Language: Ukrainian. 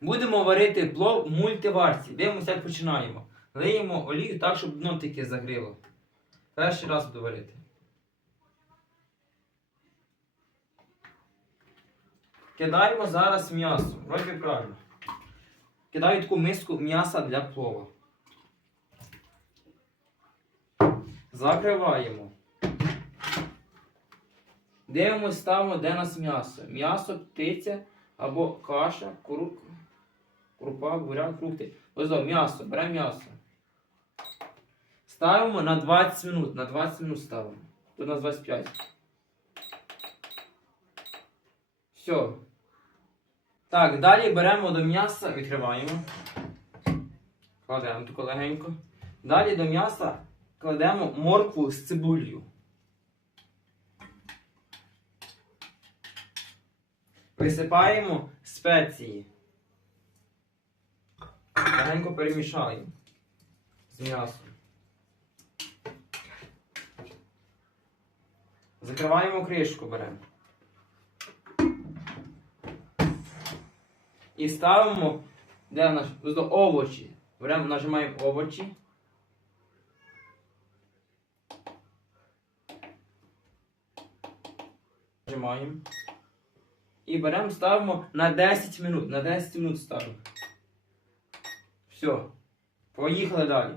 Будемо варити плов в мультиварці. Дивимося, як починаємо. Лиємо олію так, щоб дно таке загріло. Перший раз буду варити. Кидаємо зараз м'ясо. Вроді правильно. Кидаю таку миску м'яса для плова. Закриваємо. Дивимось, ставимо, де нас м'ясо. М'ясо, птиця або каша, круп, крупа, буряк, фрукти. Ось м'ясо, беремо м'ясо. Ставимо на 20 минут. На 20 минут ставимо. Тут на 25. Все. Так, далі беремо до м'яса, відкриваємо. Кладемо таку легенько. Далі до м'яса кладемо моркву з цибулею. Висипаємо спеції. Легенько перемішаємо з м'ясом. Закриваємо кришку, беремо. І ставимо, де наш до овочі. Беремо, нажимаємо овочі. Нажимаємо. І беремо, ставимо на 10 минут. На 10 минут ставимо. Все. Поїхали далі.